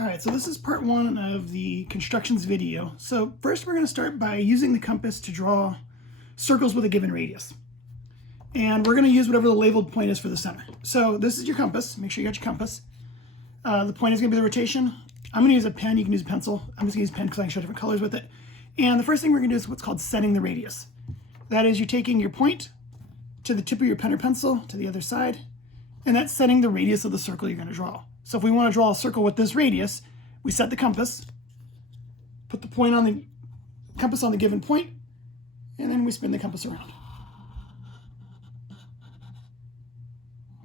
All right, so this is part one of the constructions video. So first we're going to start by using the compass to draw circles with a given radius. And we're going to use whatever the labeled point is for the center. So this is your compass. Make sure you got your compass. The point is going to be the rotation. I'm going to use a pen. You can use a pencil. I'm just going to use a pen because I can show different colors with it. And the first thing we're going to do is what's called setting the radius. That is, you're taking your point to the tip of your pen or pencil to the other side, and that's setting the radius of the circle you're going to draw. So if we want to draw a circle with this radius, we set the compass, put the point on the compass on the given point, and then we spin the compass around.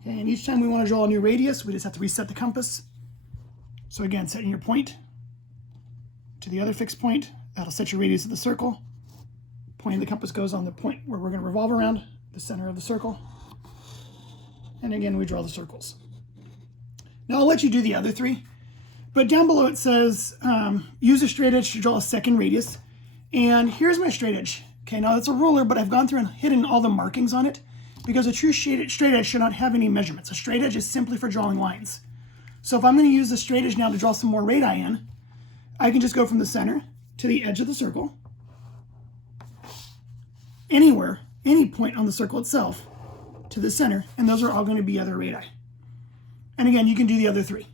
Okay, and each time we want to draw a new radius, we just have to reset the compass. So again, setting your point to the other fixed point, that'll set your radius of the circle. Pointing the compass goes on the point where we're going to revolve around, the center of the circle. And again, we draw the circles. Now I'll let you do the other three, but down below it says use a straight edge to draw a second radius. And here's my straight edge. Okay, now it's a ruler, but I've gone through and hidden all the markings on it because a true straight edge should not have any measurements. A straight edge is simply for drawing lines. So if I'm going to use the straight edge now to draw some more radii in, I can just go from the center to the edge of the circle, anywhere, any point on the circle itself, to the center, and those are all going to be other radii. And again, you can do the other three.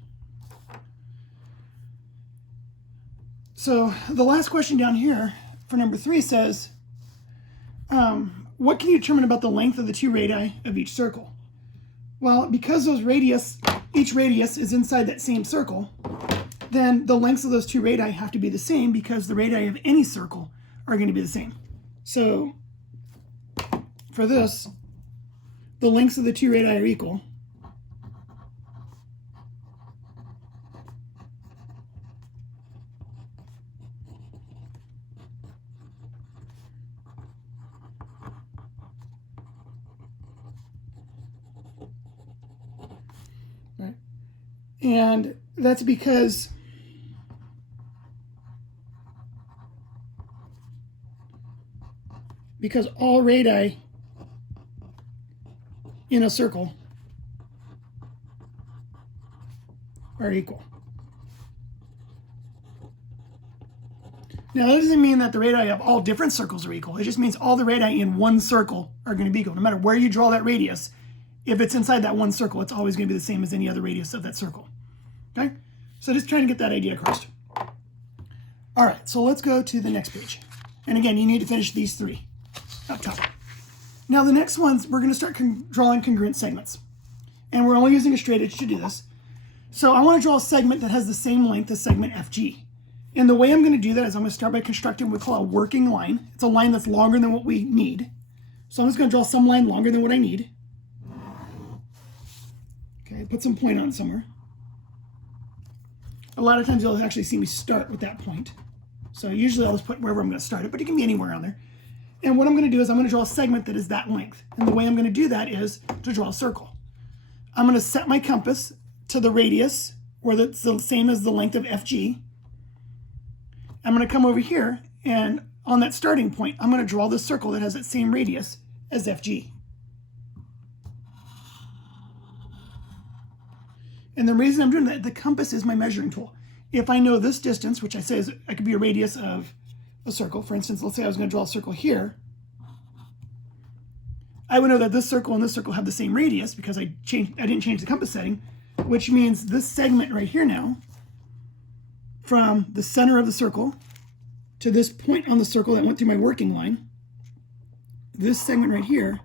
So the last question down here for number 3 says, what can you determine about the length of the two radii of each circle? Well, because each radius is inside that same circle, then the lengths of those two radii have to be the same because the radii of any circle are going to be the same. So for this, the lengths of the two radii are equal. Right. And that's because all radii in a circle are equal. Now that doesn't mean that the radii of all different circles are equal. It just means all the radii in one circle are going to be equal. No matter where you draw that radius, if it's inside that one circle, it's always going to be the same as any other radius of that circle. Okay? So just trying to get that idea across. All right, so let's go to the next page. And again, you need to finish these 3 up top. Now the next ones, we're going to start drawing congruent segments. And we're only using a straight edge to do this. So I want to draw a segment that has the same length as segment FG. And the way I'm going to do that is I'm going to start by constructing what we call a working line. It's a line that's longer than what we need. So I'm just going to draw some line longer than what I need. Okay, put some point on it somewhere. A lot of times you'll actually see me start with that point. So usually I'll just put wherever I'm going to start it, but it can be anywhere on there. And what I'm going to do is I'm going to draw a segment that is that length. And the way I'm going to do that is to draw a circle. I'm going to set my compass to the radius, where it's the same as the length of FG. I'm going to come over here, and on that starting point, I'm going to draw this circle that has that same radius as FG. And the reason I'm doing that, the compass is my measuring tool. If I know this distance, which I say is, I could be a radius of a circle. For instance, let's say I was going to draw a circle here. I would know that this circle and this circle have the same radius because I didn't change the compass setting, which means this segment right here now, from the center of the circle to this point on the circle that went through my working line, this segment right here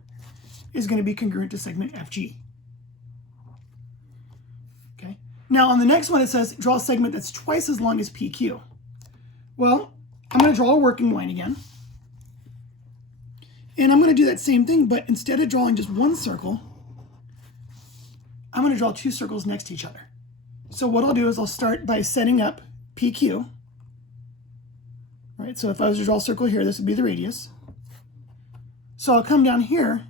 is going to be congruent to segment FG. Okay. Now on the next one it says draw a segment that's twice as long as PQ. Well, I'm going to draw a working line again. And I'm going to do that same thing, but instead of drawing just one circle, I'm going to draw 2 circles next to each other. So what I'll do is I'll start by setting up PQ. Right, so if I was to draw a circle here, this would be the radius. So I'll come down here,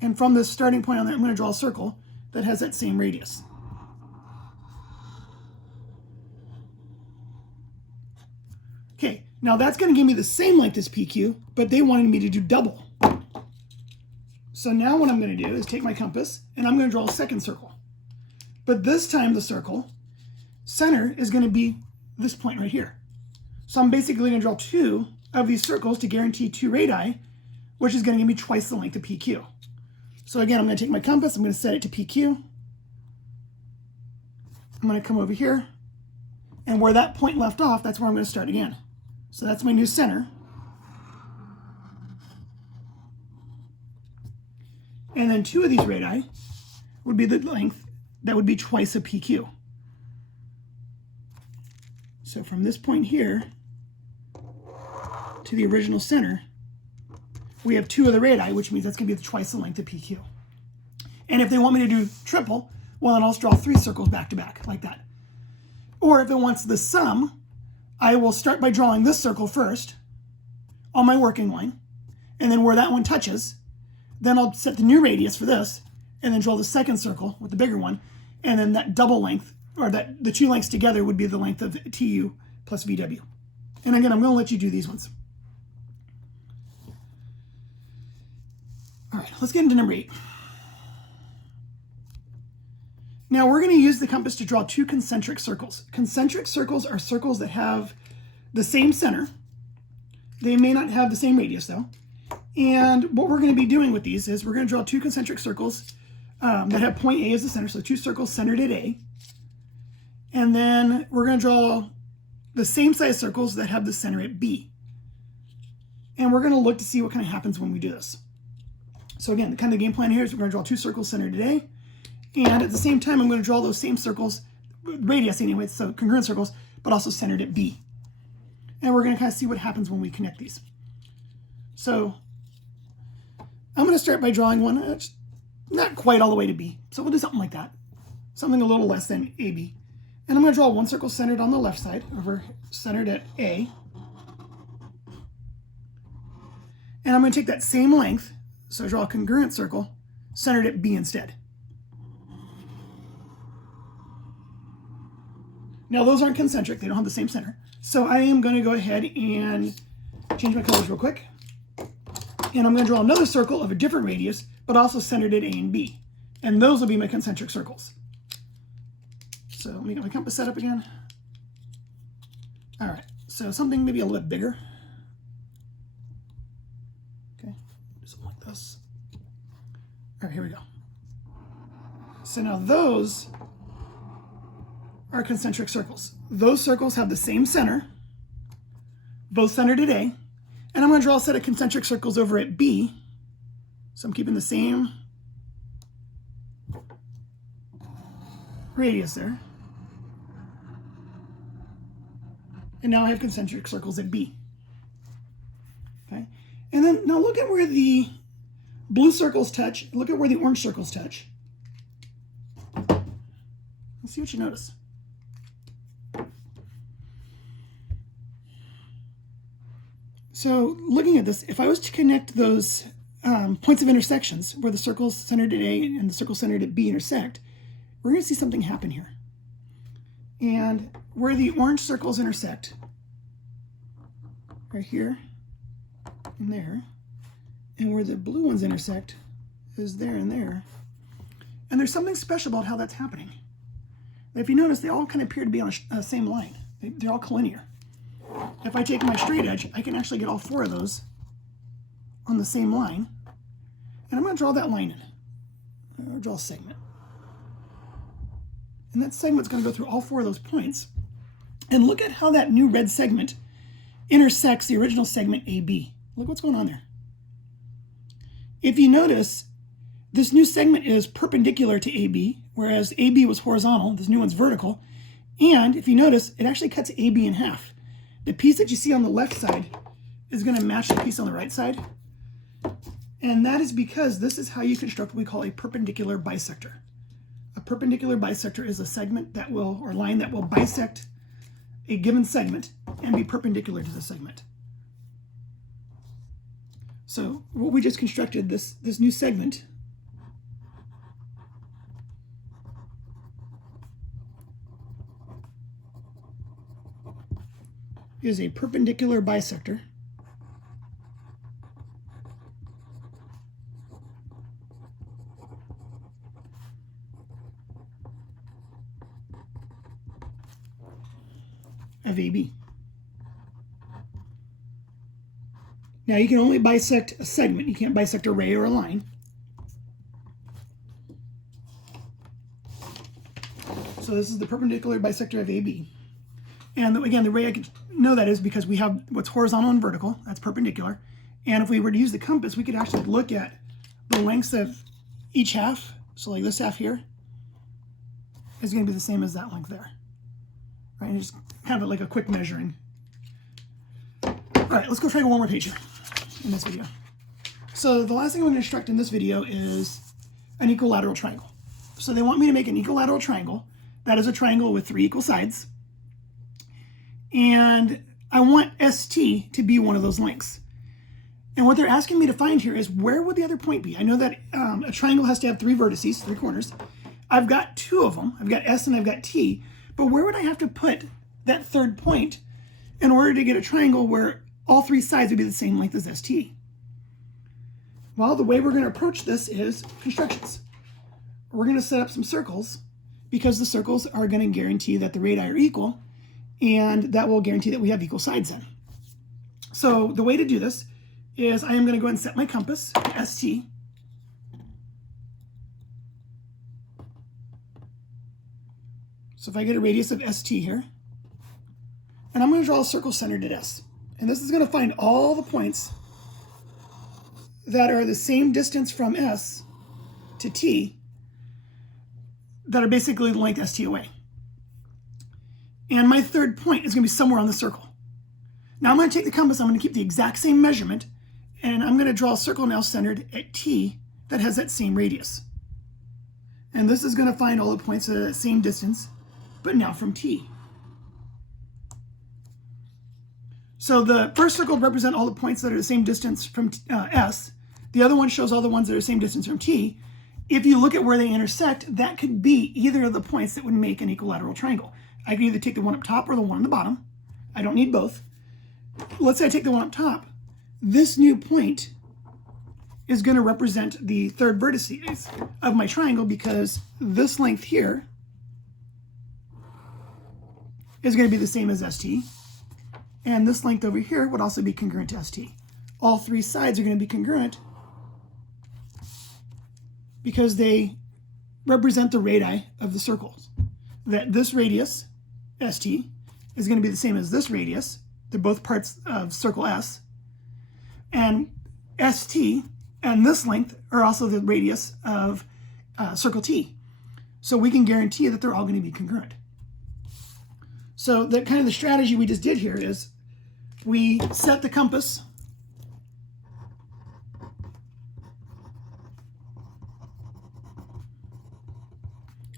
and from this starting point on there, I'm going to draw a circle that has that same radius. Okay, now that's going to give me the same length as PQ, but they wanted me to do double. So now what I'm going to do is take my compass, and I'm going to draw a second circle. But this time the circle center is going to be this point right here. So I'm basically going to draw 2 of these circles to guarantee 2 radii, which is going to give me twice the length of PQ. So again, I'm going to take my compass, I'm going to set it to PQ. I'm going to come over here, and where that point left off, that's where I'm going to start again. So that's my new center. And then 2 of these radii would be the length that would be twice of PQ. So from this point here to the original center, we have 2 of the radii, which means that's going to be twice the length of PQ. And if they want me to do triple, well, then I'll just draw 3 circles back to back, like that. Or if it wants the sum, I will start by drawing this circle first on my working line, and then where that one touches, then I'll set the new radius for this, and then draw the second circle with the bigger one, and then that double length, or that the 2 lengths together would be the length of TU plus VW. And again, I'm going to let you do these ones. All right, let's get into number 8. Now we're going to use the compass to draw 2 concentric circles. Concentric circles are circles that have the same center. They may not have the same radius though. And what we're going to be doing with these is we're going to draw 2 concentric circles that have point A as the center, so 2 circles centered at A. And then we're going to draw the same size circles that have the center at B. And we're going to look to see what kind of happens when we do this. So again, the kind of game plan here is we're going to draw 2 circles centered at A. And at the same time, I'm going to draw those same circles, radius anyway, so congruent circles, but also centered at B. And we're going to kind of see what happens when we connect these. So I'm going to start by drawing one that's not quite all the way to B. So we'll do something like that, something a little less than AB. And I'm going to draw one circle centered on the left side, over centered at A. And I'm going to take that same length, so draw a congruent circle, centered at B instead. Now those aren't concentric, they don't have the same center. So I am going to go ahead and change my colors real quick. And I'm going to draw another circle of a different radius, but also centered at A and B. And those will be my concentric circles. So let me get my compass set up again. All right, so something maybe a little bit bigger. Okay, something like this. All right, here we go. So now those are concentric circles. Those circles have the same center, both centered at A, and I'm going to draw a set of concentric circles over at B. So I'm keeping the same radius there. And now I have concentric circles at B. Okay, and then now look at where the blue circles touch, look at where the orange circles touch. Let's see what you notice. So looking at this, if I was to connect those points of intersections where the circles centered at A and the circle centered at B intersect, we're going to see something happen here. And where the orange circles intersect, right here and there, and where the blue ones intersect is there and there. And there's something special about how that's happening. If you notice, they all kind of appear to be on the same line. They're all collinear. If I take my straight edge, I can actually get all 4 of those on the same line. And I'm going to draw that line in. I'll draw a segment. And that segment's going to go through all 4 of those points. And look at how that new red segment intersects the original segment AB. Look what's going on there. If you notice, this new segment is perpendicular to AB, whereas AB was horizontal. This new one's vertical. And if you notice, it actually cuts AB in half. The piece that you see on the left side is going to match the piece on the right side. And that is because this is how you construct what we call a perpendicular bisector. A perpendicular bisector is a segment that will, or line that will bisect a given segment and be perpendicular to the segment. So what we just constructed, this new segment, is a perpendicular bisector. of AB. Now you can only bisect a segment. You can't bisect a ray or a line. So this is the perpendicular bisector of AB. And again, the way I can know that is because we have what's horizontal and vertical. That's perpendicular. And if we were to use the compass, we could actually look at the lengths of each half. So like this half here is going to be the same as that length there. Right? And just kind of like a quick measuring. All right, let's go try one more page here in this video. So the last thing I'm going to instruct in this video is an equilateral triangle. So they want me to make an equilateral triangle. That is a triangle with 3 equal sides. And I want ST to be one of those lengths. And what they're asking me to find here is where would the other point be? I know that a triangle has to have 3 vertices, 3 corners. I've got 2 of them. I've got S and I've got T. But where would I have to put that third point in order to get a triangle where all 3 sides would be the same length as ST? Well, the way we're going to approach this is constructions. We're going to set up some circles because the circles are going to guarantee that the radii are equal, and that will guarantee that we have equal sides in. So the way to do this is I am going to go ahead and set my compass to ST. So if I get a radius of ST here, and I'm going to draw a circle centered at S. And this is going to find all the points that are the same distance from S to T that are basically the length ST away. And my third point is going to be somewhere on the circle. Now I'm going to take the compass, I'm going to keep the exact same measurement, and I'm going to draw a circle now centered at T that has that same radius. And this is going to find all the points at the same distance, but now from T. So the first circle represents all the points that are the same distance from S. The other one shows all the ones that are the same distance from T. If you look at where they intersect, that could be either of the points that would make an equilateral triangle. I could either take the one up top or the one on the bottom. I don't need both. Let's say I take the one up top. This new point is going to represent the third vertices of my triangle because this length here is going to be the same as ST. And this length over here would also be congruent to ST. All 3 sides are going to be congruent because they represent the radii of the circles. That this radius, ST, is going to be the same as this radius. They're both parts of circle S. And ST and this length are also the radius of circle T. So we can guarantee that they're all going to be congruent. So the kind of the strategy we just did here is we set the compass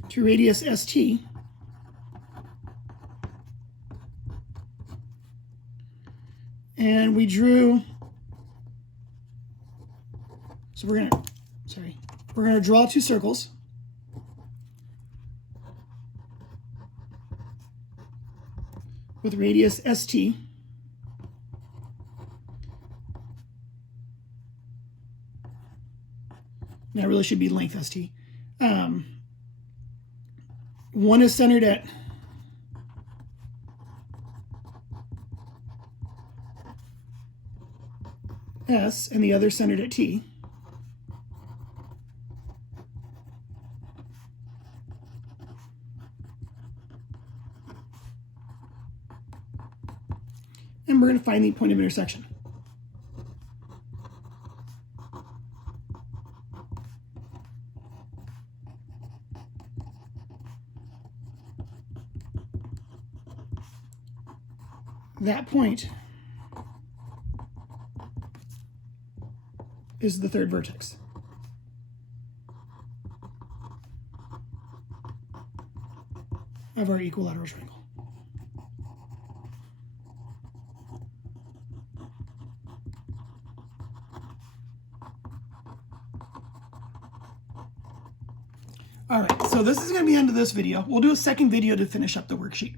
to radius ST, and we drew, so we're going to draw 2 circles. With radius ST. That really should be length ST. One is centered at S and the other centered at T. And we're going to find the point of intersection. That point is the third vertex. Of our equilateral triangle. All right, so this is going to be the end of this video. We'll do a second video to finish up the worksheet.